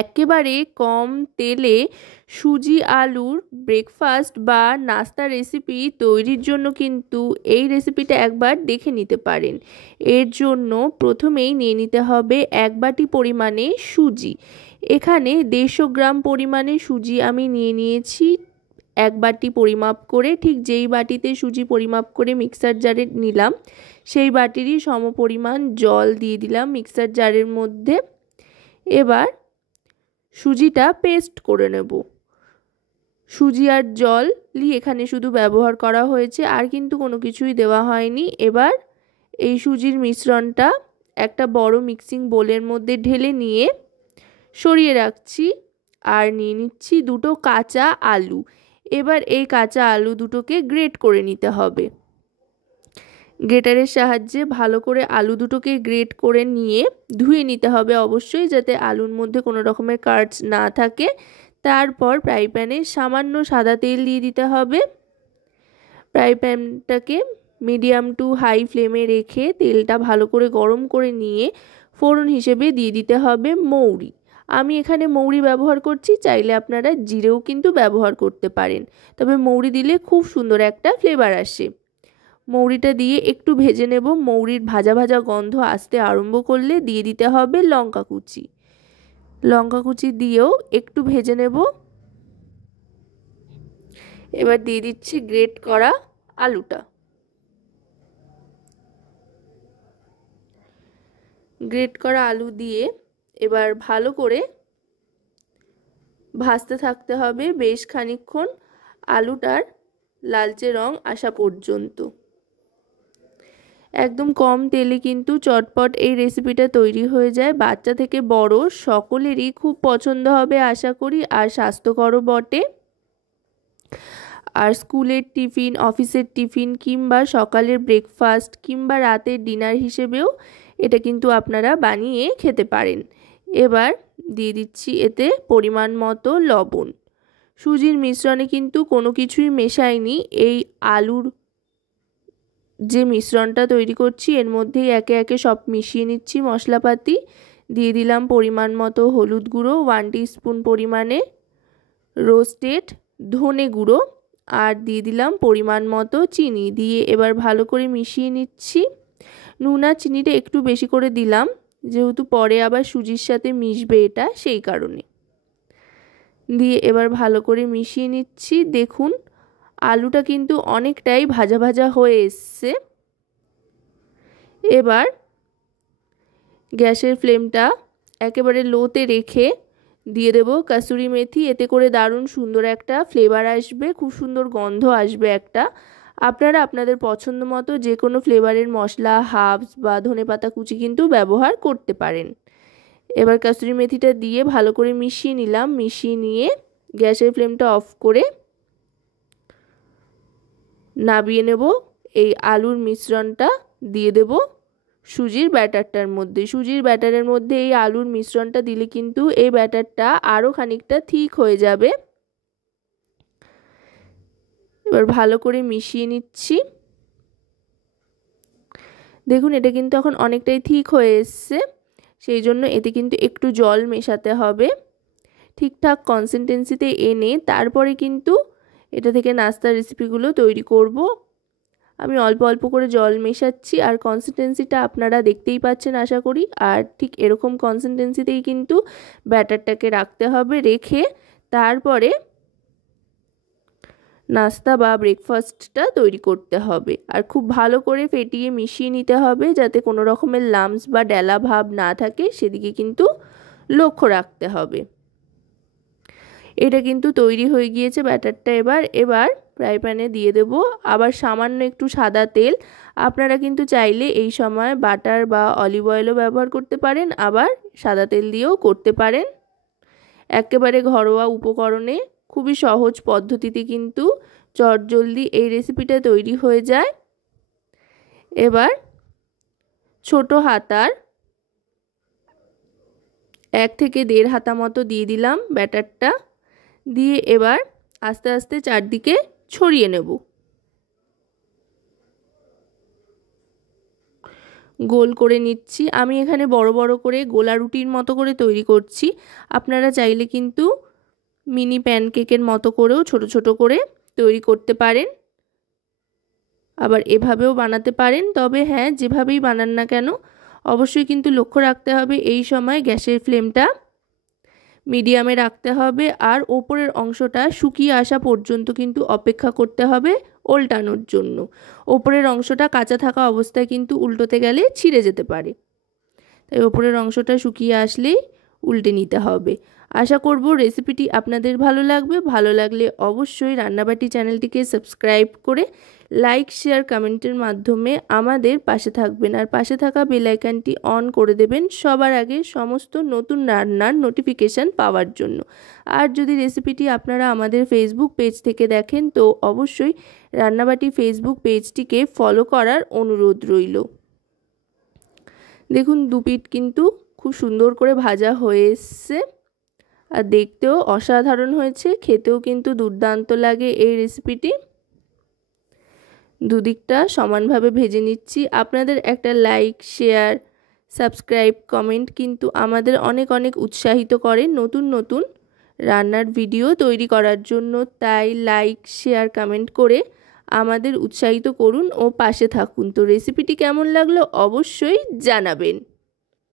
একেবারে কম তেলে সুজি আলুর ব্রেকফাস্ট বা নাস্তা রেসিপি তৈরির জন্য কিন্তু এই রেসিপিটা একবার দেখে নিতে পারেন। এর জন্য প্রথমেই নিয়ে নিতে হবে 1 বাটি পরিমাণে সুজি। এখানে 150 গ্রাম পরিমাণে সুজি আমি নিয়ে নিয়েছি 1 বাটি পরিমাপ করে। ঠিক যেই বাটিতে সুজি পরিমাপ করে মিক্সার জারে নিলাম সেই বাটিরই সমপরিমাণ জল দিয়ে দিলাম মিক্সার জারের মধ্যে। এবার সুজিটা পেস্ট করে নেব। সুজি আর জলই এখানে শুধু ব্যবহার করা হয়েছে, আর কিন্তু কোনো কিছুই দেওয়া হয়নি। এবার এই সুজির মিশ্রণটা একটা বড় মিক্সিং বোলের মধ্যে ঢেলে নিয়ে সরিয়ে রাখছি। আর নিয়ে নিচ্ছি 2টো কাঁচা আলু। এবার এই কাঁচা আলু দুটোকে গ্রেট করে নিতে হবে। গ্রেটারের সাহায্যে ভালো করে আলু দুটোকে গ্রেট করে নিয়ে ধুয়ে নিতে হবে অবশ্যই, যাতে আলুর মধ্যে কোনো রকমের কার্ডস না থাকে। তারপর ফ্রাই প্যানে সামান্য সাদা তেল দিয়ে দিতে হবে। ফ্রাই প্যানটাকে মিডিয়াম টু হাই ফ্লেমে রেখে তেলটা ভালো করে গরম করে নিয়ে ফোড়ন হিসেবে দিয়ে দিতে হবে মৌরি। আমি এখানে মৌরি ব্যবহার করছি, চাইলে আপনারা জিরেও কিন্তু ব্যবহার করতে পারেন, তবে মৌরি দিলে খুব সুন্দর একটা ফ্লেভার আসে। মৌরিটা দিয়ে একটু ভেজে নেব। মৌরির ভাজা ভাজা গন্ধ আসতে আরম্ভ করলে দিয়ে দিতে হবে লঙ্কা কুচি। লঙ্কা কুচি দিয়েও একটু ভেজে নেব। এবার দিয়ে দিচ্ছি গ্রেট করা আলুটা। গ্রেট করা আলু দিয়ে এবার ভালো করে ভাজতে থাকতে হবে বেশ খানিকক্ষণ, আলুটার লালচে রং আসা পর্যন্ত। একদম কম তেলে কিন্তু চটপট এই রেসিপিটা তৈরি হয়ে যায়। বাচ্চা থেকে বড় সকলেরই খুব পছন্দ হবে আশা করি, আর স্বাস্থ্যকরও বটে। আর স্কুলের টিফিন, অফিসের টিফিন কিংবা সকালের ব্রেকফাস্ট কিংবা রাতের ডিনার হিসেবেও এটা কিন্তু আপনারা বানিয়ে খেতে পারেন। এবার দিয়ে দিচ্ছি এতে পরিমাণ মতো লবণ। সুজির মিশ্রণে কিন্তু কোনো কিছুই মেশাইনি। এই আলুর যে মিশ্রণটা তৈরি করছি এর মধ্যেই একে একে সব মিশিয়ে নিচ্ছি মশলাপাতি। দিয়ে দিলাম পরিমাণ মতো হলুদ গুঁড়ো, 1 টিস্পুন পরিমাণে রোস্টেড ধনে গুঁড়ো, আর দিয়ে দিলাম পরিমাণ মতো চিনি। দিয়ে এবার ভালো করে মিশিয়ে নিচ্ছি। নুন আর চিনিটা একটু বেশি করে দিলাম, যেহেতু পরে আবার সুজির সাথে মিশবে এটা, সেই কারণে। দিয়ে এবার ভালো করে মিশিয়ে নিচ্ছি। দেখুন আলুটা কিন্তু অনেকটাই ভাজা ভাজা হয়ে এসছে। এবার গ্যাসের ফ্লেমটা একেবারে লোতে রেখে দিয়ে দেব কাসুরি মেথি। এতে করে দারুণ সুন্দর একটা ফ্লেভার আসবে, খুব সুন্দর গন্ধ আসবে একটা। আপনারা আপনাদের পছন্দ মতো যে কোনো ফ্লেভারের মশলা, হার্বস বা ধনেপাতা কুচি কিন্তু ব্যবহার করতে পারেন। এবার কাসুরি মেথিটা দিয়ে ভালো করে মিশিয়ে নিলাম। মিশিয়ে নিয়ে গ্যাসের ফ্লেমটা অফ করে নাবিয়ে নেব। এই আলুর মিশ্রণটা দিয়ে দেব সুজির ব্যাটারটার মধ্যে। সুজির ব্যাটারের মধ্যে এই আলুর মিশ্রণটা দিলে কিন্তু এই ব্যাটারটা আরও খানিকটা ঠিক হয়ে যাবে। এবার ভালো করে মিশিয়ে নিচ্ছি। দেখুন এটা কিন্তু এখন অনেকটাই ঠিক হয়ে এসছে, সেই জন্য এতে কিন্তু একটু জল মেশাতে হবে। ঠিকঠাক কনসিস্টেন্সিতে এনে তারপরে কিন্তু এটা থেকে নাস্তার রেসিপিগুলো তৈরি করব। আমি অল্প অল্প করে জল মেশাচ্ছি, আর কনসিস্টেন্সিটা আপনারা দেখতেই পাচ্ছেন আশা করি। আর ঠিক এরকম কনসিস্টেন্সিতেই কিন্তু ব্যাটারটাকে রাখতে হবে। রেখে তারপরে নাস্তা বা ব্রেকফাস্টটা তৈরি করতে হবে। আর খুব ভালো করে ফেটিয়ে মিশিয়ে নিতে হবে, যাতে কোনো রকমের লাম্পস বা ডেলা ভাব না থাকে, সেদিকে কিন্তু লক্ষ্য রাখতে হবে। এটা কিন্তু তৈরি হয়ে গিয়েছে ব্যাটারটা। এবার ফ্রাই প্যানে দিয়ে দেব আবার সামান্য একটু সাদা তেল। আপনারা কিন্তু চাইলে এই সময় বাটার বা অলিভ অয়েলও ব্যবহার করতে পারেন, আবার সাদা তেল দিয়েও করতে পারেন। একেবারে ঘরোয়া উপকরণে খুবই সহজ পদ্ধতিতে কিন্তু চটজলদি এই রেসিপিটা তৈরি হয়ে যায়। এবার ছোট হাতার 1 থেকে 1.5 হাতা মতো দিয়ে দিলাম ব্যাটারটা। দিয়ে এবার আস্তে আস্তে চারদিকে ছড়িয়ে নেব। গোল করে নিচ্ছি। আমি এখানে বড় বড় করে গোলা রুটির মতো করে তৈরি করছি। আপনারা চাইলে কিন্তু মিনি প্যানকেকের মতো করেও ছোট ছোট করে তৈরি করতে পারেন, আবার এভাবেও বানাতে পারেন। তবে হ্যাঁ, যেভাবেই বানান না কেন অবশ্যই কিন্তু লক্ষ্য রাখতে হবে এই সময় গ্যাসের ফ্লেমটা মিডিয়ামে রাখতে হবে, আর ওপরের অংশটা শুকিয়ে আসা পর্যন্ত কিন্তু অপেক্ষা করতে হবে উল্টানোর জন্য। ওপরের অংশটা কাঁচা থাকা অবস্থায় কিন্তু উল্টোতে গেলে ছিঁড়ে যেতে পারে, তাই ওপরের অংশটা শুকিয়ে আসলেই উল্টে নিতে হবে। আশা করব রেসিপিটি আপনাদের ভালো লাগবে। ভালো লাগলে অবশ্যই রান্নাবাটি চ্যানেলটিকে সাবস্ক্রাইব করে লাইক শেয়ার কমেন্টের মাধ্যমে আমাদের পাশে থাকবেন, আর পাশে থাকা বেল আইকনটি অন করে দেবেন সবার আগে সমস্ত নতুন রান্নার নোটিফিকেশান পাওয়ার জন্য। আর যদি রেসিপিটি আপনারা আমাদের ফেসবুক পেজ থেকে দেখেন তো অবশ্যই রান্নাবাটি ফেসবুক পেজটিকে ফলো করার অনুরোধ রইল। দেখুন দুপিঠ কিন্তু খুব সুন্দর করে ভাজা হয়ে এসছে, আর দেখতেও অসাধারণ হয়েছে, খেতেও কিন্তু দুর্দান্ত লাগে এই রেসিপিটি। দুদিকটা সমানভাবে ভেজে নিচ্ছি। আপনাদের একটা লাইক শেয়ার সাবস্ক্রাইব কমেন্ট কিন্তু আমাদের অনেক অনেক উৎসাহিত করে নতুন নতুন রান্নার ভিডিও তৈরি করার জন্য। তাই লাইক শেয়ার কমেন্ট করে আমাদের উৎসাহিত করুন ও পাশে থাকুন। তো রেসিপিটি কেমন লাগলো অবশ্যই জানাবেন।